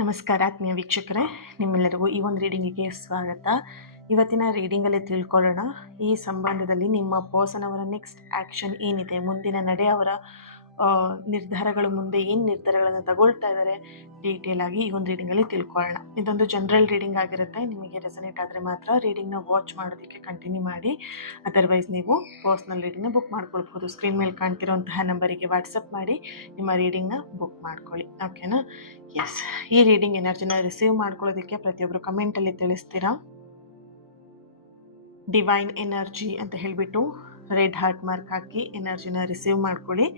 ನಮಸ್ಕಾರ ಆತ್ಮೀಯ ವೀಕ್ಷಕರೇ, ನಿಮ್ಮೆಲ್ಲರಿಗೂ ಈ ಒಂದು ರೀಡಿಂಗಿಗೆ ಸ್ವಾಗತ. ಇವತ್ತಿನ ರೀಡಿಂಗಲ್ಲಿ ತಿಳ್ಕೊಳ್ಳೋಣ, ಈ ಸಂಬಂಧದಲ್ಲಿ ನಿಮ್ಮ ಪರ್ಸನ್ ಅವರ ನೆಕ್ಸ್ಟ್ ಆ್ಯಕ್ಷನ್ ಏನಿದೆ, ಮುಂದಿನ ನಡೆ, ಅವರ ನಿರ್ಧಾರಗಳು, ಮುಂದೆ ಏನು ನಿರ್ಧಾರಗಳನ್ನು ತಗೊಳ್ತಾ ಇದ್ದಾರೆ, ಡೀಟೇಲ್ ಆಗಿ ಈ ಒಂದು ರೀಡಿಂಗಲ್ಲಿ ತಿಳ್ಕೊಳ್ಳೋಣ. ಇದೊಂದು ಜನರಲ್ ರೀಡಿಂಗ್ ಆಗಿರುತ್ತೆ. ನಿಮಗೆ ರೆಸನೇಟ್ ಆದರೆ ಮಾತ್ರ ರೀಡಿಂಗ್ನ ವಾಚ್ ಮಾಡೋದಕ್ಕೆ ಕಂಟಿನ್ಯೂ ಮಾಡಿ. ಅದರ್ವೈಸ್ ನೀವು ಪರ್ಸ್ನಲ್ ರೀಡಿಂಗ್ನ ಬುಕ್ ಮಾಡ್ಕೊಳ್ಬೋದು. ಸ್ಕ್ರೀನ್ ಮೇಲೆ ಕಾಣ್ತಿರೋಂತಹ ನಂಬರಿಗೆ ವಾಟ್ಸಪ್ ಮಾಡಿ ನಿಮ್ಮ ರೀಡಿಂಗ್ನ ಬುಕ್ ಮಾಡ್ಕೊಳ್ಳಿ. ಓಕೆನಾ? ಎಸ್, ಈ ರೀಡಿಂಗ್ ಎನರ್ಜಿನ ರಿಸೀವ್ ಮಾಡ್ಕೊಳ್ಳೋದಕ್ಕೆ ಪ್ರತಿಯೊಬ್ಬರು ಕಮೆಂಟಲ್ಲಿ ತಿಳಿಸ್ತೀರಾ. ಡಿವೈನ್ ಎನರ್ಜಿ ಅಂತ ಹೇಳಿಬಿಟ್ಟು ರೆಡ್ ಹಾರ್ಟ್ ಮಾರ್ಕ್ ಹಾಕಿ ಎನರ್ಜಿನ ರಿಸೀವ್ ಮಾಡ್ಕೊಳ್ಳಿ.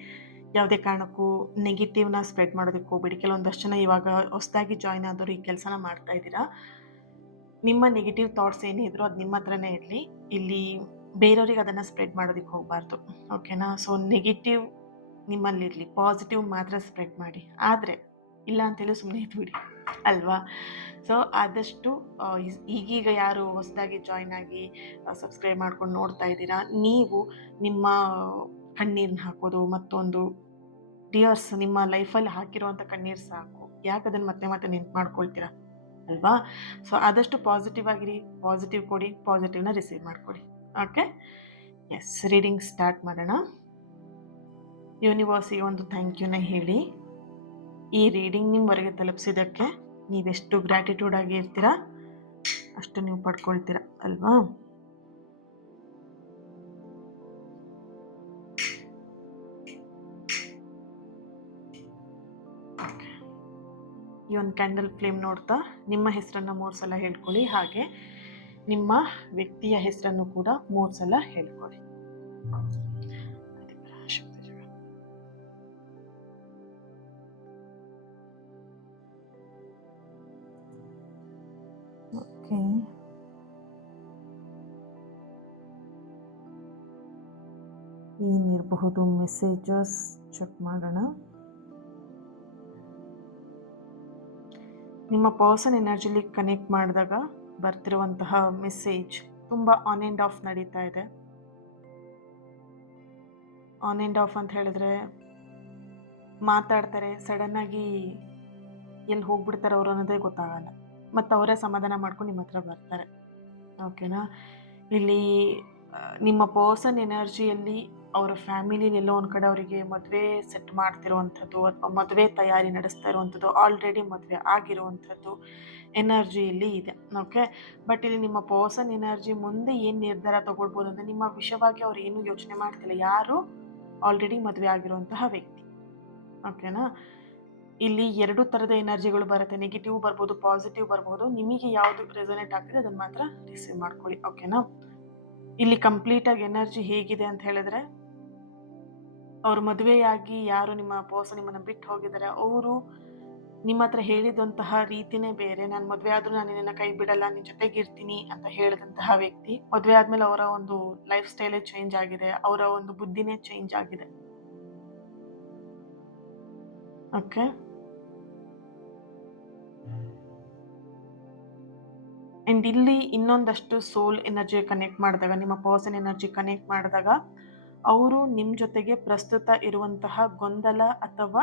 ಯಾವುದೇ ಕಾರಣಕ್ಕೂ ನೆಗೆಟಿವ್ನ ಸ್ಪ್ರೆಡ್ ಮಾಡೋದಕ್ಕೆ ಹೋಗ್ಬೇಡಿ. ಕೆಲವೊಂದಷ್ಟು ಜನ ಇವಾಗ ಹೊಸದಾಗಿ ಜಾಯ್ನ್ ಆದವರು ಈ ಕೆಲಸನ ಮಾಡ್ತಾ ಇದ್ದೀರಾ. ನಿಮ್ಮ ನೆಗೆಟಿವ್ ಥಾಟ್ಸ್ ಏನೇ ಇದ್ರು ಅದು ನಿಮ್ಮ ಹತ್ರನೇ ಇರಲಿ. ಇಲ್ಲಿ ಬೇರೆಯವ್ರಿಗೆ ಅದನ್ನು ಸ್ಪ್ರೆಡ್ ಮಾಡೋದಕ್ಕೆ ಹೋಗಬಾರ್ದು. ಓಕೆನಾ? ಸೊ ನೆಗೆಟಿವ್ ನಿಮ್ಮಲ್ಲಿರಲಿ, ಪಾಸಿಟಿವ್ ಮಾತ್ರ ಸ್ಪ್ರೆಡ್ ಮಾಡಿ. ಆದರೆ ಇಲ್ಲ ಅಂತೇಳಿ ಸುಮ್ಮನೆ ಇದ್ಬಿಡಿ ಅಲ್ವಾ? ಸೊ ಆದಷ್ಟು ಈಗೀಗ ಯಾರು ಹೊಸದಾಗಿ ಜಾಯ್ನ್ ಆಗಿ ಸಬ್ಸ್ಕ್ರೈಬ್ ಮಾಡ್ಕೊಂಡು ನೋಡ್ತಾ ಇದ್ದೀರಾ, ನೀವು ನಿಮ್ಮ ಕಣ್ಣೀರನ್ನ ಹಾಕೋದು, ಮತ್ತೊಂದು ಟಿಯರ್ಸ್ ನಿಮ್ಮ ಲೈಫಲ್ಲಿ ಹಾಕಿರುವಂಥ ಕಣ್ಣೀರು ಸಾಕು. ಯಾಕೆ ಅದನ್ನು ಮತ್ತೆ ಮತ್ತೆ ನೆನ್ಪು ಮಾಡ್ಕೊಳ್ತೀರಾ ಅಲ್ವಾ? ಸೊ ಆದಷ್ಟು ಪಾಸಿಟಿವ್ ಆಗಿರಿ, ಪಾಸಿಟಿವ್ ಕೊಡಿ, ಪಾಸಿಟಿವ್ನ ರಿಸೀವ್ ಮಾಡ್ಕೊಡಿ. ಓಕೆ, ಎಸ್, ರೀಡಿಂಗ್ ಸ್ಟಾರ್ಟ್ ಮಾಡೋಣ. ಯೂನಿವರ್ಸಿಗೆ ಒಂದು ಥ್ಯಾಂಕ್ ಯುನ ಹೇಳಿ. ಈ ರೀಡಿಂಗ್ ನಿಮ್ಮವರೆಗೆ ತಲುಪಿಸಿದ್ದಕ್ಕೆ ನೀವೆಷ್ಟು ಗ್ರ್ಯಾಟಿಟ್ಯೂಡ್ ಆಗಿ ಇರ್ತೀರಾ ಅಷ್ಟು ನೀವು ಪಡ್ಕೊಳ್ತೀರಾ ಅಲ್ವಾ? ಈ ಒಂದು ಕ್ಯಾಂಡಲ್ ಫ್ಲೇಮ್ ನೋಡ್ತಾ ನಿಮ್ಮ ಹೆಸರನ್ನು 3 ಸಲ ಹೇಳ್ಕೊಳ್ಳಿ. ಹಾಗೆ ನಿಮ್ಮ ವ್ಯಕ್ತಿಯ ಹೆಸರನ್ನು ಕೂಡ 3 ಸಲ ಹೇಳ್ಕೊಳ್ಳಿ. ಓಕೆ, ಏನಿರಬಹುದು ಮೆಸೇಜಸ್ ಚೆಕ್ ಮಾಡೋಣ. ನಿಮ್ಮ ಪರ್ಸನ್ ಎನರ್ಜಿಲಿ ಕನೆಕ್ಟ್ ಮಾಡಿದಾಗ ಬರ್ತಿರುವಂತಹ ಮೆಸೇಜ್ ತುಂಬ ಆನ್ ಆ್ಯಂಡ್ ಆಫ್ ನಡೀತಾ ಇದೆ. ಆನ್ ಆ್ಯಂಡ್ ಆಫ್ ಅಂತ ಹೇಳಿದ್ರೆ ಮಾತಾಡ್ತಾರೆ, ಸಡನ್ನಾಗಿ ಎಲ್ಲಿ ಹೋಗ್ಬಿಡ್ತಾರೆ ಅವರು ಅನ್ನೋದೇ ಗೊತ್ತಾಗಲ್ಲ, ಮತ್ತು ಅವರೇ ಸಮಾಧಾನ ಮಾಡ್ಕೊಂಡು ನಿಮ್ಮ ಹತ್ರ ಬರ್ತಾರೆ. ಓಕೆನಾ? ಇಲ್ಲಿ ನಿಮ್ಮ ಪರ್ಸನ್ ಎನರ್ಜಿಯಲ್ಲಿ ಅವರ ಫ್ಯಾಮಿಲಿಲಿ ಎಲ್ಲೋ ಒಂದು ಕಡೆ ಅವರಿಗೆ ಮದುವೆ ಸೆಟ್ ಮಾಡ್ತಿರುವಂಥದ್ದು ಅಥವಾ ಮದುವೆ ತಯಾರಿ ನಡೆಸ್ತಾ ಇರುವಂಥದ್ದು, ಆಲ್ರೆಡಿ ಮದುವೆ ಆಗಿರುವಂಥದ್ದು ಎನರ್ಜಿ ಇಲ್ಲಿ ಇದೆ. ಓಕೆ, ಬಟ್ ಇಲ್ಲಿ ನಿಮ್ಮ ಪರ್ಸನ್ ಎನರ್ಜಿ ಮುಂದೆ ಏನು ನಿರ್ಧಾರ ತಗೊಳ್ಬೋದು ಅಂದರೆ ನಿಮ್ಮ ವಿಷಯವಾಗಿ ಅವ್ರು ಏನೂ ಯೋಚನೆ ಮಾಡ್ತಿಲ್ಲ. ಯಾರು ಆಲ್ರೆಡಿ ಮದುವೆ ಆಗಿರುವಂತಹ ವ್ಯಕ್ತಿ. ಓಕೆನಾ? ಇಲ್ಲಿ 2 ಥರದ ಎನರ್ಜಿಗಳು ಬರುತ್ತೆ. ನೆಗೆಟಿವ್ ಬರ್ಬೋದು, ಪಾಸಿಟಿವ್ ಬರ್ಬೋದು. ನಿಮಗೆ ಯಾವುದು ರೆಸೊನೇಟ್ ಆಗ್ತಿದೆ ಅದನ್ನು ಮಾತ್ರ ರಿಸೀವ್ ಮಾಡ್ಕೊಳ್ಳಿ. ಓಕೆನಾ? ಇಲ್ಲಿ ಕಂಪ್ಲೀಟಾಗಿ ಎನರ್ಜಿ ಹೇಗಿದೆ ಅಂತ ಹೇಳಿದ್ರೆ, ಅವರು ಮದುವೆಯಾಗಿ ಯಾರು ನಿಮ್ಮ ಪರ್ಸನ್ ನಿಮ್ಮನ್ನು ಬಿಟ್ಟು ಹೋಗಿದ್ದಾರೆ, ಅವರು ನಿಮ್ಮ ಹತ್ರ ಹೇಳಿದಂತಹ ರೀತಿನೇ ಬೇರೆ. ನಾನು ಮದುವೆ ಆದರೂ ನಾನು ನಿನ್ನನ್ನು ಕೈ ಬಿಡಲ್ಲ, ನಿನ್ನ ಜೊತೆಗಿರ್ತೀನಿ ಅಂತ ಹೇಳಿದಂತಹ ವ್ಯಕ್ತಿ ಮದುವೆ ಆದಮೇಲೆ ಅವರ ಒಂದು ಲೈಫ್ ಸ್ಟೈಲೇ ಚೇಂಜ್ ಆಗಿದೆ, ಅವರ ಒಂದು ಬುದ್ಧಿನೇ ಚೇಂಜ್ ಆಗಿದೆ. ಓಕೆ, ಆ್ಯಂಡ್ ಇಲ್ಲಿ ಇನ್ನೊಂದಷ್ಟು ಸೋಲ್ ಎನರ್ಜಿ ಕನೆಕ್ಟ್ ಮಾಡಿದಾಗ, ನಿಮ್ಮ ಪರ್ಸನ್ ಎನರ್ಜಿ ಕನೆಕ್ಟ್ ಮಾಡಿದಾಗ ಅವರು ನಿಮ್ಮ ಜೊತೆಗೆ ಪ್ರಸ್ತುತ ಇರುವಂತಹ ಗೊಂದಲ ಅಥವಾ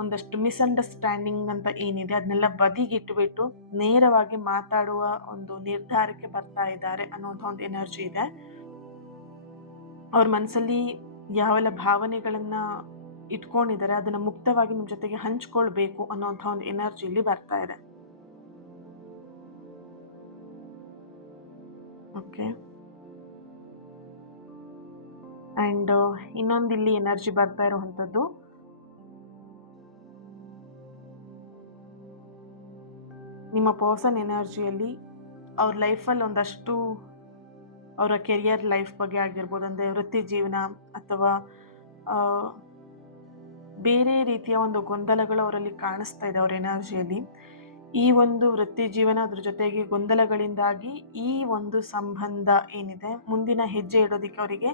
ಒಂದಷ್ಟು ಮಿಸ್ಅಂಡರ್ಸ್ಟ್ಯಾಂಡಿಂಗ್ ಅಂತ ಏನಿದೆ ಅದನ್ನೆಲ್ಲ ಬದಿಗಿಟ್ಟುಬಿಟ್ಟು ನೇರವಾಗಿ ಮಾತಾಡುವ ಒಂದು ನಿರ್ಧಾರಕ್ಕೆ ಬರ್ತಾ ಇದ್ದಾರೆ ಅನ್ನೋಂಥ ಒಂದು ಎನರ್ಜಿ ಇದೆ. ಅವ್ರ ಮನಸ್ಸಲ್ಲಿ ಯಾವೆಲ್ಲ ಭಾವನೆಗಳನ್ನು ಇಟ್ಕೊಂಡಿದ್ದಾರೆ ಅದನ್ನು ಮುಕ್ತವಾಗಿ ನಿಮ್ಮ ಜೊತೆಗೆ ಹಂಚ್ಕೊಳ್ಬೇಕು ಅನ್ನೋಂಥ ಒಂದು ಎನರ್ಜಿ ಇಲ್ಲಿ ಬರ್ತಾ ಇದೆ. ಓಕೆ, ಆ್ಯಂಡ್ ಇನ್ನೊಂದು ಇಲ್ಲಿ ಎನರ್ಜಿ ಬರ್ತಾ ಇರುವಂಥದ್ದು, ನಿಮ್ಮ ಪರ್ಸನ್ ಎನರ್ಜಿಯಲ್ಲಿ ಅವ್ರ ಲೈಫಲ್ಲಿ ಒಂದಷ್ಟು ಅವರ ಕೆರಿಯರ್ ಲೈಫ್ ಬಗ್ಗೆ ಆಗಿರ್ಬೋದು, ಅಂದರೆ ವೃತ್ತಿ ಜೀವನ ಅಥವಾ ಬೇರೆ ರೀತಿಯ ಒಂದು ಗೊಂದಲಗಳು ಅವರಲ್ಲಿ ಕಾಣಿಸ್ತಾ ಇದೆ ಅವ್ರ ಎನರ್ಜಿಯಲ್ಲಿ. ಈ ಒಂದು ವೃತ್ತಿ ಜೀವನ ಅದ್ರ ಜೊತೆಗೆ ಗೊಂದಲಗಳಿಂದಾಗಿ ಈ ಒಂದು ಸಂಬಂಧ ಏನಿದೆ ಮುಂದಿನ ಹೆಜ್ಜೆ ಇಡೋದಕ್ಕೆ ಅವರಿಗೆ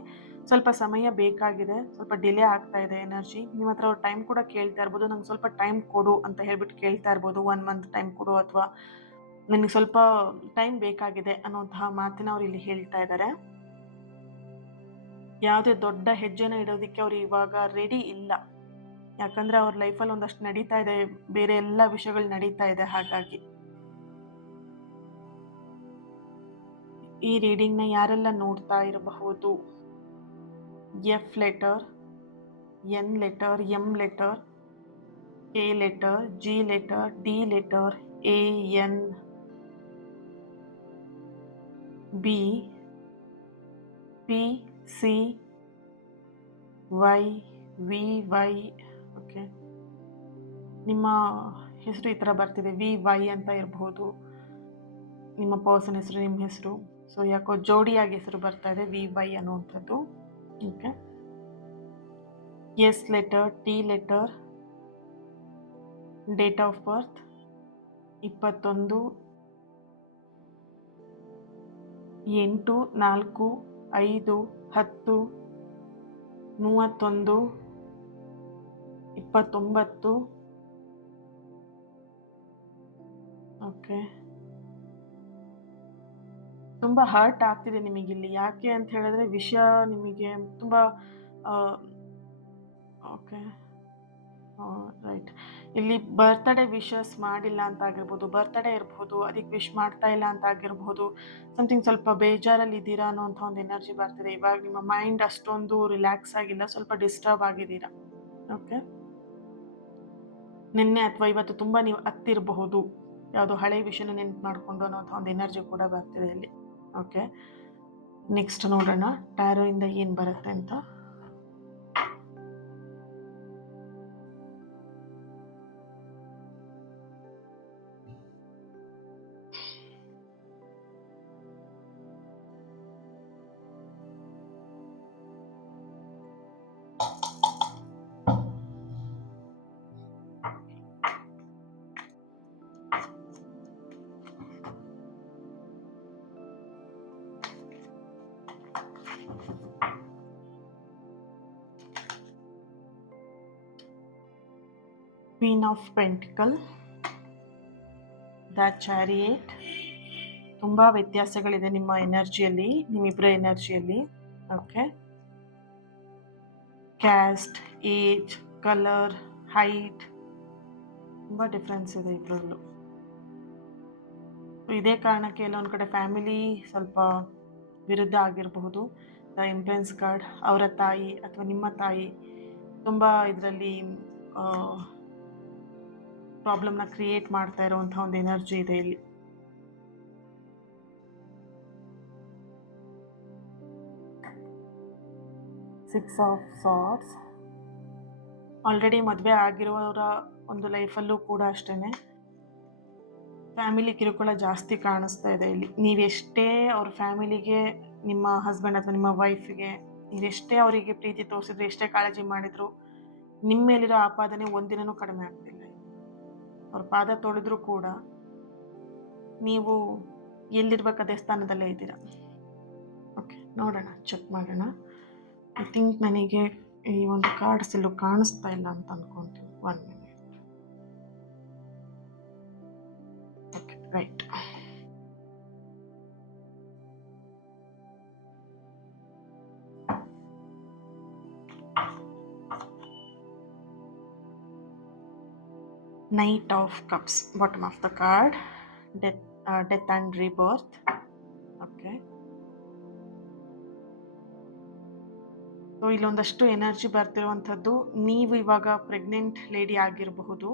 ಸ್ವಲ್ಪ ಸಮಯ ಬೇಕಾಗಿದೆ, ಸ್ವಲ್ಪ ಡಿಲೇ ಆಗ್ತಾ ಇದೆ ಎನರ್ಜಿ. ನಿಮ್ಮ ಹತ್ರ ಅವ್ರು ಟೈಮ್ ಕೂಡ ಕೇಳ್ತಾ ಇರ್ಬೋದು, ನಂಗೆ ಸ್ವಲ್ಪ ಟೈಮ್ ಕೊಡು ಅಂತ ಹೇಳ್ಬಿಟ್ಟು ಕೇಳ್ತಾ ಇರ್ಬೋದು. 1 ಮಂತ್ ಟೈಮ್ ಕೊಡು ಅಥವಾ ನನಗೆ ಸ್ವಲ್ಪ ಟೈಮ್ ಬೇಕಾಗಿದೆ ಅನ್ನೋಂತಹ ಮಾತನ್ನ ಅವ್ರು ಇಲ್ಲಿ ಹೇಳ್ತಾ ಇದ್ದಾರೆ. ಯಾವುದೇ ದೊಡ್ಡ ಹೆಜ್ಜೆನ ಇಡೋದಕ್ಕೆ ಅವ್ರು ಇವಾಗ ರೆಡಿ ಇಲ್ಲ. ಯಾಕಂದರೆ ಅವ್ರ ಲೈಫಲ್ಲಿ ಒಂದಷ್ಟು ನಡೀತಾ ಇದೆ, ಬೇರೆ ಎಲ್ಲ ವಿಷಯಗಳು ನಡೀತಾ ಇದೆ. ಹಾಗಾಗಿ ಈ ರೀಡಿಂಗ್ನ ಯಾರೆಲ್ಲ ನೋಡ್ತಾ ಇರಬಹುದು? F letter, N letter, M letter, A letter, G letter, D letter, A, N, B, P, C, Y, V, Y. Okay, ನಿಮ್ಮ ಹೆಸರು ಈ ಥರ ಬರ್ತಿದೆ, ವಿ, ವೈ ಅಂತ ಇರಬಹುದು. ನಿಮ್ಮ ಪರ್ಸನ್ ಹೆಸರು, ನಿಮ್ಮ ಹೆಸರು. ಸೊ ಯಾಕೋ ಜೋಡಿಯಾಗಿ ಹೆಸರು ಬರ್ತಾ ಇದೆ, ವಿ, ವೈ ಅನ್ನುವಂಥದ್ದು. Okay, S letter, T letter, date of birth 21/8/10/31/29. Okay, ತುಂಬ ಹರ್ಟ್ ಆಗ್ತಿದೆ ನಿಮಗಿಲ್ಲಿ. ಯಾಕೆ ಅಂತ ಹೇಳಿದ್ರೆ ವಿಷಯ ನಿಮಗೆ ತುಂಬ ಓಕೆ, ರೈಟ್. ಇಲ್ಲಿ ಬರ್ತ್ಡೇ ವಿಶಸ್ ಮಾಡಿಲ್ಲ ಅಂತ ಆಗಿರ್ಬೋದು, ಬರ್ತ್ಡೇ ಇರ್ಬೋದು, ಅದಕ್ಕೆ ವಿಶ್ ಮಾಡ್ತಾ ಇಲ್ಲ ಅಂತ ಆಗಿರ್ಬೋದು, ಸಮಥಿಂಗ್ ಸ್ವಲ್ಪ ಬೇಜಾರಲ್ಲಿ ಇದ್ದೀರಾ ಅನ್ನೋಂಥ ಒಂದು ಎನರ್ಜಿ ಬರ್ತಿದೆ. ಇವಾಗ ನಿಮ್ಮ ಮೈಂಡ್ ಅಷ್ಟೊಂದು ರಿಲ್ಯಾಕ್ಸ್ ಆಗಿಲ್ಲ, ಸ್ವಲ್ಪ ಡಿಸ್ಟರ್ಬ್ ಆಗಿದ್ದೀರಾ. ಓಕೆ, ನಿನ್ನೆ ಅಥವಾ ಇವತ್ತು ತುಂಬ ನೀವು ಅತ್ತಿರಬಹುದು, ಯಾವುದೋ ಹಳೆ ವಿಷಯನ ನೆನ್ಪು ಮಾಡಿಕೊಂಡು ಅನ್ನೋಂಥ ಒಂದು ಎನರ್ಜಿ ಕೂಡ ಬರ್ತಿದೆ ಇಲ್ಲಿ. ಓಕೆ, ನೆಕ್ಸ್ಟ್ ನೋಡೋಣ ಟ್ಯಾರೋ ಇಂದ ಏನು ಬರುತ್ತೆ ಅಂತ. Queen of pentacle, the chariot. ತುಂಬ ವ್ಯತ್ಯಾಸಗಳಿದೆ ನಿಮ್ಮ ಎನರ್ಜಿಯಲ್ಲಿ, ನಿಮ್ಮಿಬ್ಬರ ಎನರ್ಜಿಯಲ್ಲಿ. Okay, caste, age, colour, height, ತುಂಬ ಡಿಫ್ರೆನ್ಸ್ ಇದೆ ಇದರಲ್ಲೂ. ಇದೇ ಕಾರಣಕ್ಕೆ ಎಲ್ಲೊಂದು ಕಡೆ ಫ್ಯಾಮಿಲಿ ಸ್ವಲ್ಪ ವಿರುದ್ಧ ಆಗಿರಬಹುದು. ದ ಎಂಪ್ರೆನ್ಸ್ ಕಾರ್ಡ್, ಅವರ ತಾಯಿ ಅಥವಾ ನಿಮ್ಮ ತಾಯಿ ತುಂಬ ಇದರಲ್ಲಿ ಪ್ರಾಬ್ಲಮ್ನ ಕ್ರಿಯೇಟ್ ಮಾಡ್ತಾ ಇರುವಂಥ ಒಂದು ಎನರ್ಜಿ ಇದೆ ಇಲ್ಲಿ. ಸಿಕ್ಸ್ ಆಫ್ ಸಾರ್ಡ್ಸ್, ಆಲ್ರೆಡಿ ಮದುವೆ ಆಗಿರುವವರ ಒಂದು ಲೈಫಲ್ಲೂ ಕೂಡ ಅಷ್ಟೇ ಫ್ಯಾಮಿಲಿ ಕಿರುಕುಳ ಜಾಸ್ತಿ ಕಾಣಿಸ್ತಾ ಇದೆ ಇಲ್ಲಿ. ನೀವೆಷ್ಟೇ ಅವ್ರ ಫ್ಯಾಮಿಲಿಗೆ, ನಿಮ್ಮ ಹಸ್ಬೆಂಡ್ ಅಥವಾ ನಿಮ್ಮ ವೈಫ್ಗೆ ನೀವೆಷ್ಟೇ ಅವರಿಗೆ ಪ್ರೀತಿ ತೋರಿಸಿದ್ರು, ಎಷ್ಟೇ ಕಾಳಜಿ ಮಾಡಿದ್ರು, ನಿಮ್ಮ ಮೇಲಿರೋ ಆಪಾದನೆ ಒಂದಿನೂ ಕಡಿಮೆ ಆಗ್ತಿಲ್ಲ. ಅವ್ರ ಪಾದ ತೊಳೆದ್ರೂ ಕೂಡ ನೀವು ಎಲ್ಲಿರ್ಬೇಕು ಅದೇ ಸ್ಥಾನದಲ್ಲೇ ಇದ್ದೀರಾ. ಓಕೆ, ನೋಡೋಣ, ಚೆಕ್ ಮಾಡೋಣ. ಐ ಥಿಂಕ್ ನನಗೆ ಈ ಒಂದು ಕಾರ್ಡ್ಸ್ ಎಲ್ಲೂ ಕಾಣಿಸ್ತಾ ಇಲ್ಲ ಅಂತ ಅನ್ಕೊಂತೀನಿ. 1 minute. Okay, right. Knight of Cups, bottom of the card, death and rebirth. Okay, so ಇಲ್ಲೊಂದಷ್ಟು ಎನರ್ಜಿ ಬರ್ತಿರುವಂಥದ್ದು. ನೀವು ಇವಾಗ ಪ್ರೆಗ್ನೆಂಟ್ ಲೇಡಿ ಆಗಿರಬಹುದು,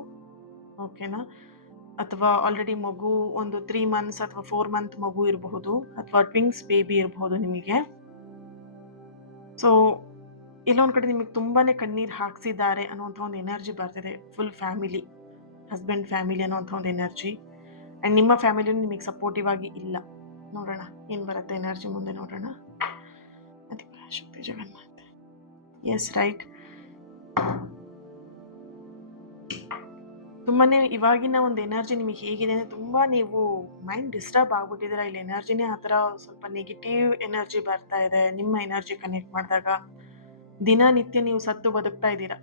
ಓಕೆನಾ, ಅಥವಾ ಆಲ್ರೆಡಿ ಮಗು ಒಂದು 3 months ಅಥವಾ 4 month ಮಗು ಇರಬಹುದು, ಅಥವಾ ಟ್ವಿನ್ಸ್ ಬೇಬಿ ಇರಬಹುದು ನಿಮಗೆ. ಸೊ ಇಲ್ಲೊಂದು ಕಡೆ ನಿಮಗೆ ತುಂಬಾ ಕಣ್ಣೀರು ಹಾಕ್ಸಿದ್ದಾರೆ ಅನ್ನುವಂಥ ಒಂದು ಎನರ್ಜಿ ಬರ್ತಿದೆ. ಫುಲ್ ಫ್ಯಾಮಿಲಿ, ಹಸ್ಬೆಂಡ್ ಫ್ಯಾಮಿಲಿ ಅನ್ನೋಂಥ ಒಂದು ಎನರ್ಜಿ. ಆ್ಯಂಡ್ ನಿಮ್ಮ ಫ್ಯಾಮಿಲಿಯೂ ನಿಮಗೆ ಸಪೋರ್ಟಿವ್ ಆಗಿ ಇಲ್ಲ. ನೋಡೋಣ ಏನು ಬರುತ್ತೆ ಎನರ್ಜಿ ಮುಂದೆ, ನೋಡೋಣ. ಅದಕ್ಕೆ ಶಕ್ತಿ ಜಗನ್ಮಾತೆ. Yes, right. ತುಂಬಾ ಇವಾಗಿನ ಒಂದು ಎನರ್ಜಿ ನಿಮಗೆ ಹೇಗಿದೆ ಅಂದರೆ, ತುಂಬ ನೀವು ಮೈಂಡ್ ಡಿಸ್ಟರ್ಬ್ ಆಗ್ಬಿಟ್ಟಿದ್ದೀರಾ. ಇಲ್ಲಿ ಎನರ್ಜಿನೇ ಆ ಥರ ಸ್ವಲ್ಪ ನೆಗೆಟಿವ್ ಎನರ್ಜಿ ಬರ್ತಾ ಇದೆ. ನಿಮ್ಮ ಎನರ್ಜಿ ಕನೆಕ್ಟ್ ಮಾಡಿದಾಗ ದಿನನಿತ್ಯ ನೀವು ಸತ್ತು ಬದುಕ್ತಾ ಇದ್ದೀರಾ.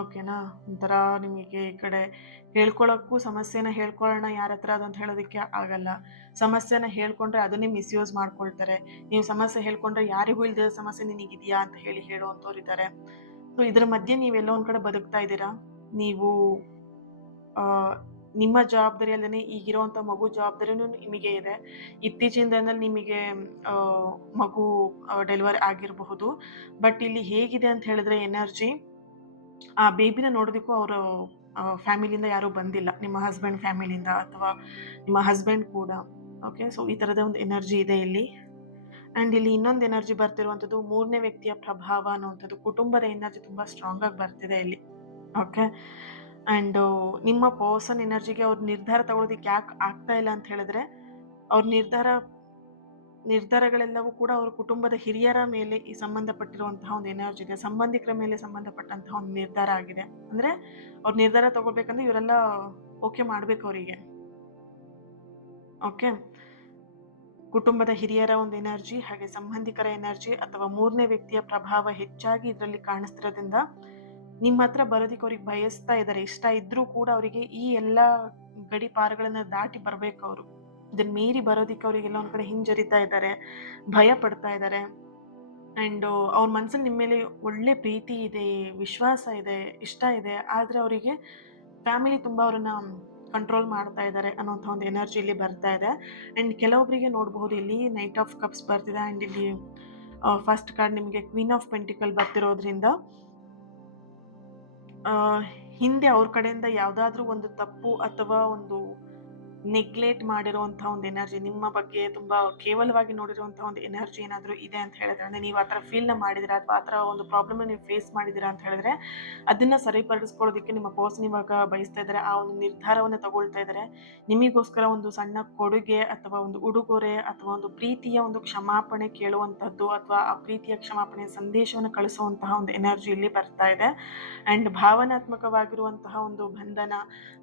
ಓಕೆನಾ, ಒಂಥರ ನಿಮಗೆ ಈ ಕಡೆ ಹೇಳ್ಕೊಳ್ಳೋಕ್ಕೂ, ಸಮಸ್ಯೆನ ಹೇಳ್ಕೊಳ್ಳೋಣ ಯಾರ ಹತ್ರ ಅದಂತ ಹೇಳೋದಕ್ಕೆ ಆಗಲ್ಲ. ಸಮಸ್ಯೆನ ಹೇಳ್ಕೊಂಡ್ರೆ ಅದನ್ನೇ ಮಿಸ್ಯೂಸ್ ಮಾಡ್ಕೊಳ್ತಾರೆ. ನೀವು ಸಮಸ್ಯೆ ಹೇಳ್ಕೊಂಡ್ರೆ ಯಾರಿಗೂ ಇಲ್ಲದ ಸಮಸ್ಯೆ ನಿನಗಿದೆಯಾ ಅಂತ ಹೇಳುವಂಥವ್ರು ಇದ್ದಾರೆ. ಸೊ ಇದರ ಮಧ್ಯೆ ನೀವೆಲ್ಲೋ ಒಂದ್ ಕಡೆ ಬದುಕ್ತಾ ಇದ್ದೀರಾ. ನೀವು ಆ, ನಿಮ್ಮ ಜವಾಬ್ದಾರಿ ಅಲ್ಲದೆ ಈಗಿರುವಂಥ ಮಗು ಜವಾಬ್ದಾರಿನೂ ನಿಮಗೆ ಇದೆ. ಇತ್ತೀಚಿನ ದಿನದಲ್ಲಿ ನಿಮಗೆ ಆ, ಮಗು ಡೆಲಿವರಿ ಆಗಿರಬಹುದು. ಬಟ್ ಇಲ್ಲಿ ಹೇಗಿದೆ ಅಂತ ಹೇಳಿದ್ರೆ ಎನರ್ಜಿ, ಆ ಬೇಬಿನ ನೋಡೋದಕ್ಕೂ ಅವರು ಫ್ಯಾಮಿಲಿಯಿಂದ ಯಾರೂ ಬಂದಿಲ್ಲ. ನಿಮ್ಮ ಹಸ್ಬೆಂಡ್ ಫ್ಯಾಮಿಲಿಯಿಂದ ಅಥವಾ ನಿಮ್ಮ ಹಸ್ಬೆಂಡ್ ಕೂಡ. ಓಕೆ, ಸೊ ಈ ಥರದ ಒಂದು ಎನರ್ಜಿ ಇದೆ ಇಲ್ಲಿ. ಆ್ಯಂಡ್ ಇಲ್ಲಿ ಇನ್ನೊಂದು ಎನರ್ಜಿ ಬರ್ತಿರುವಂಥದ್ದು ಮೂರನೇ ವ್ಯಕ್ತಿಯ ಪ್ರಭಾವ ಅನ್ನುವಂಥದ್ದು. ಕುಟುಂಬದ ಎನರ್ಜಿ ತುಂಬ ಸ್ಟ್ರಾಂಗ್ ಆಗಿ ಬರ್ತಿದೆ ಇಲ್ಲಿ. ಓಕೆ, ಆ್ಯಂಡ್ ನಿಮ್ಮ ಪರ್ಸನ್ ಎನರ್ಜಿಗೆ ಅವ್ರ ನಿರ್ಧಾರ ತಗೊಳ್ಳೋದಕ್ಕೆ ಯಾಕೆ ಆಗ್ತಾ ಇಲ್ಲ ಅಂತ ಹೇಳಿದ್ರೆ, ಅವ್ರ ನಿರ್ಧಾರಗಳೆಲ್ಲವೂ ಕೂಡ ಅವ್ರ ಕುಟುಂಬದ ಹಿರಿಯರ ಮೇಲೆ ಈ ಸಂಬಂಧಪಟ್ಟಿರುವಂತಹ ಒಂದು ಎನರ್ಜಿ ಇದೆ. ಸಂಬಂಧಿಕರ ಮೇಲೆ ಸಂಬಂಧಪಟ್ಟಂತಹ ಒಂದು ನಿರ್ಧಾರ ಆಗಿದೆ. ಅಂದ್ರೆ ಅವ್ರ ನಿರ್ಧಾರ ತಗೊಳ್ಬೇಕಂದ್ರೆ ಇವರೆಲ್ಲ ಓಕೆ ಮಾಡ್ಬೇಕು ಅವರಿಗೆ. ಓಕೆ, ಕುಟುಂಬದ ಹಿರಿಯರ ಒಂದು ಎನರ್ಜಿ, ಹಾಗೆ ಸಂಬಂಧಿಕರ ಎನರ್ಜಿ ಅಥವಾ ಮೂರನೇ ವ್ಯಕ್ತಿಯ ಪ್ರಭಾವ ಹೆಚ್ಚಾಗಿ ಇದರಲ್ಲಿ ಕಾಣಿಸ್ತಿರೋದ್ರಿಂದ ನಿಮ್ಮ ಹತ್ರ ಬರೋದಕ್ಕೆ ಅವ್ರಿಗೆ ಬಯಸ್ತಾ ಇದ್ದಾರೆ. ಇಷ್ಟ ಇದ್ರೂ ಕೂಡ ಅವರಿಗೆ ಈ ಎಲ್ಲ ಗಡಿಪಾರುಗಳನ್ನ ದಾಟಿ ಬರ್ಬೇಕು. ಅವರು ಇದನ್ನ ಮೀರಿ ಬರೋದಕ್ಕೆ ಅವರಿಗೆಲ್ಲ ಒಂದ್ ಕಡೆ ಹಿಂಜರಿತಾ ಇದ್ದಾರೆ, ಭಯ ಪಡ್ತಾ ಇದ್ದಾರೆ. ಆ್ಯಂಡ್ ಅವ್ರ ಮನ್ಸಲ್ಲಿ ನಿಮ್ಮ ಮೇಲೆ ಒಳ್ಳೆ ಪ್ರೀತಿ ಇದೆ, ವಿಶ್ವಾಸ ಇದೆ, ಇಷ್ಟ ಇದೆ. ಆದ್ರೆ ಅವರಿಗೆ ಫ್ಯಾಮಿಲಿ ತುಂಬಾ ಅವ್ರನ್ನ ಕಂಟ್ರೋಲ್ ಮಾಡ್ತಾ ಇದ್ದಾರೆ ಅನ್ನೋಂಥ ಒಂದು ಎನರ್ಜಿ ಇಲ್ಲಿ ಬರ್ತಾ ಇದೆ. ಆ್ಯಂಡ್ ಕೆಲವೊಬ್ಬರಿಗೆ ನೋಡಬಹುದು ಇಲ್ಲಿ ನೈಟ್ ಆಫ್ ಕಪ್ಸ್ ಬರ್ತಿದೆ. ಆ್ಯಂಡ್ ಇಲ್ಲಿ ಫಸ್ಟ್ ಕಾರ್ಡ್ ನಿಮಗೆ ಕ್ವೀನ್ ಆಫ್ ಪೆಂಟಿಕಲ್ ಬರ್ತಿರೋದ್ರಿಂದ ಹಿಂದೆ ಅವ್ರ ಕಡೆಯಿಂದ ಯಾವುದಾದ್ರೂ ಒಂದು ತಪ್ಪು ಅಥವಾ ಒಂದು ನೆಗ್ಲೆಕ್ಟ್ ಮಾಡಿರುವಂಥ ಒಂದು ಎನರ್ಜಿ, ನಿಮ್ಮ ಬಗ್ಗೆ ತುಂಬಾ ಕೇವಲವಾಗಿ ನೋಡಿರುವಂಥ ಒಂದು ಎನರ್ಜಿ ಏನಾದರೂ ಇದೆ ಅಂತ ಹೇಳಿದ್ರೆ, ಅಂದರೆ ನೀವು ಆ ಥರ ಫೀಲ್ನ ಮಾಡಿದ್ದೀರಾ ಅಥವಾ ಆ ಥರ ಒಂದು ಪ್ರಾಬ್ಲಮ್ನ ನೀವು ಫೇಸ್ ಮಾಡಿದ್ದೀರಾ ಅಂತ ಹೇಳಿದ್ರೆ, ಅದನ್ನು ಸರಿಪಡಿಸ್ಕೊಳ್ಳೋದಕ್ಕೆ ನಿಮ್ಮ ಪರ್ಸನ್ ಇವಾಗ ಬಯಸ್ತಾ ಇದ್ದಾರೆ. ಆ ಒಂದು ನಿರ್ಧಾರವನ್ನು ತಗೊಳ್ತಾ ಇದ್ದಾರೆ. ನಿಮಗೋಸ್ಕರ ಒಂದು ಸಣ್ಣ ಕೊಡುಗೆ ಅಥವಾ ಒಂದು ಉಡುಗೊರೆ ಅಥವಾ ಒಂದು ಪ್ರೀತಿಯ ಒಂದು ಕ್ಷಮಾಪಣೆ ಕೇಳುವಂಥದ್ದು ಅಥವಾ ಆ ಪ್ರೀತಿಯ ಕ್ಷಮಾಪಣೆಯ ಸಂದೇಶವನ್ನು ಕಳಿಸುವಂತಹ ಒಂದು ಎನರ್ಜಿ ಇಲ್ಲಿ ಬರ್ತಾ ಇದೆ. ಆ್ಯಂಡ್ ಭಾವನಾತ್ಮಕವಾಗಿರುವಂತಹ ಒಂದು ಬಂಧನ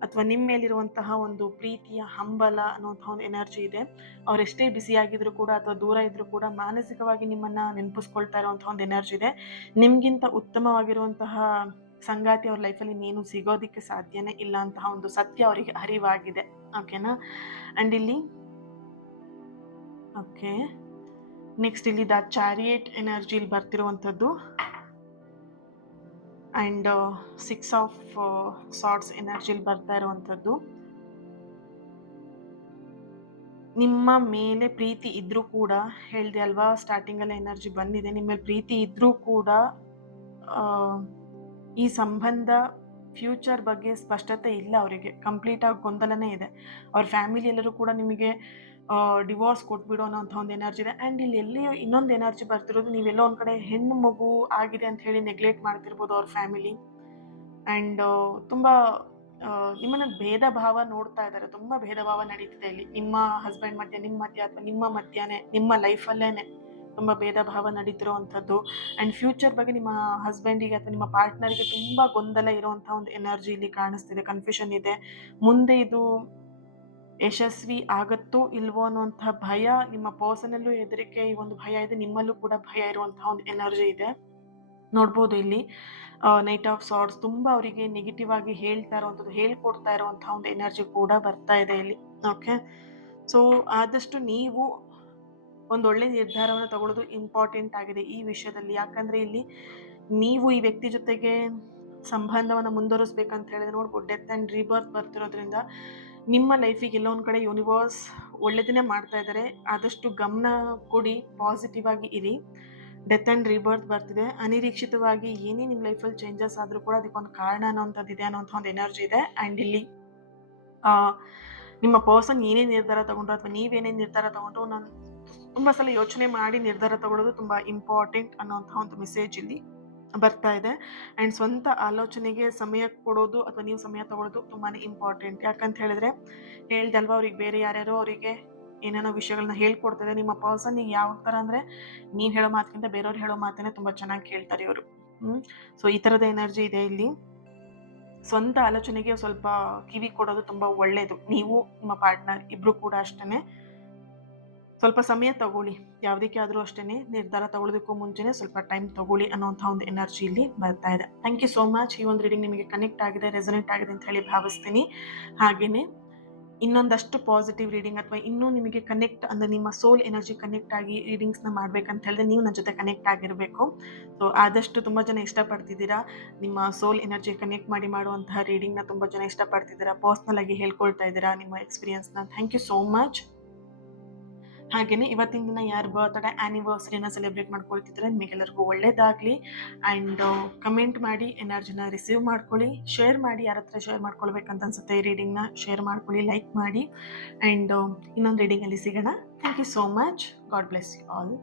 ಅಥವಾ ನಿಮ್ಮ ಮೇಲಿರುವಂತಹ ಒಂದು ಪ್ರೀತಿಯ ಹಂಬಲ ಅನ್ನುವಂತಹ ಒಂದು ಎನರ್ಜಿ ಇದೆ. ಅವರೆಷ್ಟೇ ಬಿಸಿಯಾಗಿದ್ರು ಕೂಡ ಅಥವಾ ದೂರ ಇದ್ರೂ ಕೂಡ ಮಾನಸಿಕವಾಗಿ ನಿಮ್ಮನ್ನ ನೆನಪಿಸ್ಕೊಳ್ತಾ ಇರುವಂತಹ ಒಂದು ಎನರ್ಜಿ ಇದೆ. ನಿಮ್ಗಿಂತ ಉತ್ತಮವಾಗಿರುವಂತಹ ಸಂಗಾತಿ ಅವ್ರ ಲೈಫಲ್ಲಿ ನೀನು ಸಿಗೋದಿಕ್ಕೆ ಸಾಧ್ಯನೇ ಇಲ್ಲ ಅಂತಹ ಒಂದು ಸತ್ಯ ಅವರಿಗೆ ಅರಿವಾಗಿದೆ. ಓಕೆನಾ? ಅಂಡ್ ಇಲ್ಲಿ ಓಕೆ, ನೆಕ್ಸ್ಟ್ ಇಲ್ಲಿ ದ ಚಾರಿಯೇಟ್ ಎನರ್ಜಿ ಇಲ್ಲಿ ಬರ್ತಿರುವಂಥದ್ದು. ಆ್ಯಂಡ್ 6 ಆಫ್ ಸಾರ್ಟ್ಸ್ ಎನರ್ಜಿಲಿ ಬರ್ತಾ ಇರುವಂಥದ್ದು. ನಿಮ್ಮ ಮೇಲೆ ಪ್ರೀತಿ ಇದ್ರೂ ಕೂಡ, ಹೇಳಿದೆ ಅಲ್ವಾ ಸ್ಟಾರ್ಟಿಂಗಲ್ಲೇ ಎನರ್ಜಿ ಬಂದಿದೆ, ನಿಮ್ಮ ಮೇಲೆ ಪ್ರೀತಿ ಇದ್ರೂ ಕೂಡ ಈ ಸಂಬಂಧ ಫ್ಯೂಚರ್ ಬಗ್ಗೆ ಸ್ಪಷ್ಟತೆ ಇಲ್ಲ ಅವರಿಗೆ. ಕಂಪ್ಲೀಟ್ ಆಗಿ ಗೊಂದಲನೇ ಇದೆ. ಅವ್ರ ಫ್ಯಾಮಿಲಿ ಎಲ್ಲರೂ ಕೂಡ ನಿಮಗೆ ಡಿವೋರ್ಸ್ ಕೊಟ್ಬಿಡೋ ಅನ್ನೋಂಥ ಒಂದು ಎನರ್ಜಿ ಇದೆ. ಆ್ಯಂಡ್ ಇಲ್ಲಿ ಎಲ್ಲಿಯೋ ಇನ್ನೊಂದು ಎನರ್ಜಿ ಬರ್ತಿರೋದು, ನೀವೆಲ್ಲೋ ಒಂದು ಕಡೆ ಹೆಣ್ಣು ಮಗು ಆಗಿದೆ ಅಂತ ಹೇಳಿ ನೆಗ್ಲೆಕ್ಟ್ ಮಾಡ್ತಿರ್ಬೋದು ಅವ್ರ ಫ್ಯಾಮಿಲಿ. ಆ್ಯಂಡ್ ತುಂಬ ನಿಮ್ಮನ್ನ ಭೇದ ಭಾವ ನೋಡ್ತಾ ಇದ್ದಾರೆ. ತುಂಬ ಭೇದ ಭಾವ ನಡೀತಿದೆ ಇಲ್ಲಿ ನಿಮ್ಮ ಹಸ್ಬೆಂಡ್ ಮಧ್ಯೆ, ನಿಮ್ಮ ಮಧ್ಯೆ ಅಥವಾ ನಿಮ್ಮ ಮಧ್ಯನೇ, ನಿಮ್ಮ ಲೈಫಲ್ಲೇನೆ ತುಂಬ ಭೇದ ಭಾವ ನಡೀತಿರೋವಂಥದ್ದು. ಆ್ಯಂಡ್ ಫ್ಯೂಚರ್ ಬಗ್ಗೆ ನಿಮ್ಮ ಹಸ್ಬೆಂಡಿಗೆ ಅಥವಾ ನಿಮ್ಮ ಪಾರ್ಟ್ನರ್ಗೆ ತುಂಬ ಗೊಂದಲ ಇರುವಂಥ ಒಂದು ಎನರ್ಜಿ ಇಲ್ಲಿ ಕಾಣಿಸ್ತಿದೆ. ಕನ್ಫ್ಯೂಷನ್ ಇದೆ. ಮುಂದೆ ಇದು ಯಶಸ್ವಿ ಆಗತ್ತೋ ಇಲ್ವೋ ಅನ್ನುವಂತಹ ಭಯ ನಿಮ್ಮ ಪರ್ಸನಲ್ಲೂ ಹೆದರಿಕೆ, ಈ ಒಂದು ಭಯ ಇದೆ. ನಿಮ್ಮಲ್ಲೂ ಕೂಡ ಭಯ ಇರುವಂತಹ ಒಂದು ಎನರ್ಜಿ ಇದೆ. ನೋಡ್ಬೋದು ಇಲ್ಲಿ ನೈಟ್ ಆಫ್ ಸಾರ್ಟ್ಸ್ ತುಂಬ ಅವರಿಗೆ ನೆಗೆಟಿವ್ ಆಗಿ ಹೇಳ್ತಾ ಇರುವಂಥದ್ದು, ಹೇಳ್ಕೊಡ್ತಾ ಇರುವಂತಹ ಒಂದು ಎನರ್ಜಿ ಕೂಡ ಬರ್ತಾ ಇದೆ ಇಲ್ಲಿ. ಓಕೆ, ಸೊ ಆದಷ್ಟು ನೀವು ಒಂದೊಳ್ಳೆ ನಿರ್ಧಾರವನ್ನು ತಗೊಳ್ಳೋದು ಇಂಪಾರ್ಟೆಂಟ್ ಆಗಿದೆ ಈ ವಿಷಯದಲ್ಲಿ. ಯಾಕಂದ್ರೆ ಇಲ್ಲಿ ನೀವು ಈ ವ್ಯಕ್ತಿ ಜೊತೆಗೆ ಸಂಬಂಧವನ್ನು ಮುಂದುವರಿಸ್ಬೇಕಂತ ಹೇಳಿದ್ರೆ ನೋಡ್ಬೋದು ಡೆತ್ ಆ್ಯಂಡ್ ರೀಬರ್ತ್ ಬರ್ತಿರೋದ್ರಿಂದ ನಿಮ್ಮ ಲೈಫಿಗೆ ಎಲ್ಲೋ ಒಂದು ಕಡೆ ಯೂನಿವರ್ಸ್ ಒಳ್ಳೆದನ್ನೇ ಮಾಡ್ತಾ ಇದ್ದಾರೆ. ಆದಷ್ಟು ಗಮನ ಕೊಡಿ, ಪಾಸಿಟಿವ್ ಆಗಿ ಇರಿ. ಡೆತ್ ಆ್ಯಂಡ್ ರೀಬರ್ತ್ ಬರ್ತಿದೆ. ಅನಿರೀಕ್ಷಿತವಾಗಿ ಏನೇ ನಿಮ್ಮ ಲೈಫಲ್ಲಿ ಚೇಂಜಸ್ ಆದರೂ ಕೂಡ ಅದಕ್ಕೊಂದು ಕಾರಣ ಅನ್ನೋಂಥದ್ದು ಇದೆ ಅನ್ನೋಂಥ ಒಂದು ಎನರ್ಜಿ ಇದೆ. ಆ್ಯಂಡ್ ಇಲ್ಲಿ ನಿಮ್ಮ ಪರ್ಸನ್ ಏನೇ ನಿರ್ಧಾರ ತಗೊಂಡ್ರು ಅಥವಾ ನೀವೇನೇ ನಿರ್ಧಾರ ತಗೊಂಡ್ರು, ನಾನು ತುಂಬ ಸಲ ಯೋಚನೆ ಮಾಡಿ ನಿರ್ಧಾರ ತಗೊಳ್ಳೋದು ತುಂಬ ಇಂಪಾರ್ಟೆಂಟ್ ಅನ್ನೋಂಥ ಒಂದು ಮೆಸೇಜ್ ಇಲ್ಲಿ ಬರ್ತಾ ಇದೆ. ಆ್ಯಂಡ್ ಸ್ವಂತ ಆಲೋಚನೆಗೆ ಸಮಯ ಕೊಡೋದು ಅಥವಾ ನೀವು ಸಮಯ ತಗೊಳ್ಳೋದು ತುಂಬಾ ಇಂಪಾರ್ಟೆಂಟ್. ಯಾಕಂತ ಹೇಳಿದ್ರೆ ಹೇಳ್ದೆ ಅಲ್ವಾ, ಅವ್ರಿಗೆ ಬೇರೆ ಯಾರ್ಯಾರೋ ಅವರಿಗೆ ಏನೇನೋ ವಿಷಯಗಳನ್ನ ಹೇಳ್ಕೊಡ್ತಿದೆ. ನಿಮ್ಮ ಪರ್ಸನ್ ಈಗ ಯಾವ ಥರ ಅಂದರೆ, ನೀವು ಹೇಳೋ ಮಾತಿಗಿಂತ ಬೇರೆಯವ್ರು ಹೇಳೋ ಮಾತನ್ನೇ ತುಂಬ ಚೆನ್ನಾಗಿ ಕೇಳ್ತಾರೆ ಇವರು. ಸೊ ಈ ಥರದ ಎನರ್ಜಿ ಇದೆ ಇಲ್ಲಿ. ಸ್ವಂತ ಆಲೋಚನೆಗೆ ಸ್ವಲ್ಪ ಕಿವಿ ಕೊಡೋದು ತುಂಬ ಒಳ್ಳೆಯದು. ನೀವು ನಿಮ್ಮ ಪಾರ್ಟ್ನರ್ ಇಬ್ಬರು ಕೂಡ ಅಷ್ಟೇ ಸ್ವಲ್ಪ ಸಮಯ ತಗೊಳ್ಳಿ. ಯಾವುದಕ್ಕೆ ಆದರೂ ಅಷ್ಟೇ ನಿರ್ಧಾರ ತಗೊಳ್ಳೋದಕ್ಕೂ ಮುಂಚೆನೇ ಸ್ವಲ್ಪ ಟೈಮ್ ತಗೊಳ್ಳಿ ಅನ್ನೋಂಥ ಒಂದು ಎನರ್ಜಿ ಇಲ್ಲಿ ಬರ್ತಾ ಇದೆ. Thank you so much. ಈ ಒಂದು ರೀಡಿಂಗ್ ನಿಮಗೆ ಕನೆಕ್ಟ್ ಆಗಿದೆ, ರೆಸೊನೇಟ್ ಆಗಿದೆ ಅಂತ ಹೇಳಿ ಭಾವಿಸ್ತೀನಿ. ಹಾಗೆಯೇ ಇನ್ನೊಂದಷ್ಟು ಪಾಸಿಟಿವ್ ರೀಡಿಂಗ್ ಅಥವಾ ಇನ್ನೂ ನಿಮಗೆ ಕನೆಕ್ಟ್ ಅಂದರೆ ನಿಮ್ಮ ಸೋಲ್ ಎನರ್ಜಿ ಕನೆಕ್ಟ್ ಆಗಿ ರೀಡಿಂಗ್ಸ್ನ ಮಾಡ್ಬೇಕಂತ ಹೇಳಿದ್ರೆ ನೀವು ನನ್ನ ಜೊತೆ ಕನೆಕ್ಟ್ ಆಗಿರಬೇಕು. ಸೊ ಆದಷ್ಟು ತುಂಬ ಜನ ಇಷ್ಟಪಡ್ತಿದ್ದೀರಾ ನಿಮ್ಮ ಸೋಲ್ ಎನರ್ಜಿ ಕನೆಕ್ಟ್ ಮಾಡಿ ಮಾಡುವಂತಹ ರೀಡಿಂಗ್ನ ತುಂಬ ಜನ ಇಷ್ಟಪಡ್ತಿದ್ದೀರಾ, ಪರ್ಸ್ನಲ್ ಆಗಿ ಹೇಳ್ಕೊಳ್ತಾ ಇದ್ದೀರಾ ನಿಮ್ಮ ಎಕ್ಸ್ಪೀರಿಯನ್ಸ್ನ. Thank you so much. ಹಾಗೆಯೇ ಇವತ್ತಿನ ದಿನ ಯಾರು ಬರ್ತ್ಡೇ ಆ್ಯನಿವರ್ಸರಿನ ಸೆಲೆಬ್ರೇಟ್ ಮಾಡ್ಕೊಳ್ತಿದ್ರೆ ನಿಮಗೆಲ್ಲರಿಗೂ ಒಳ್ಳೇದಾಗಲಿ. ಆ್ಯಂಡ್ ಕಮೆಂಟ್ ಮಾಡಿ ಎನರ್ಜಿನ ರಿಸೀವ್ ಮಾಡ್ಕೊಳ್ಳಿ, ಶೇರ್ ಮಾಡಿ, ಯಾರ ಹತ್ರ ಶೇರ್ ಮಾಡ್ಕೊಳ್ಬೇಕಂತ ಅನ್ಸುತ್ತೆ ಈ ರೀಡಿಂಗ್ನ ಶೇರ್ ಮಾಡ್ಕೊಳ್ಳಿ, ಲೈಕ್ ಮಾಡಿ. ಆ್ಯಂಡ್ ಇನ್ನೊಂದು ರೀಡಿಂಗಲ್ಲಿ ಸಿಗೋಣ. Thank you so much. God bless you all.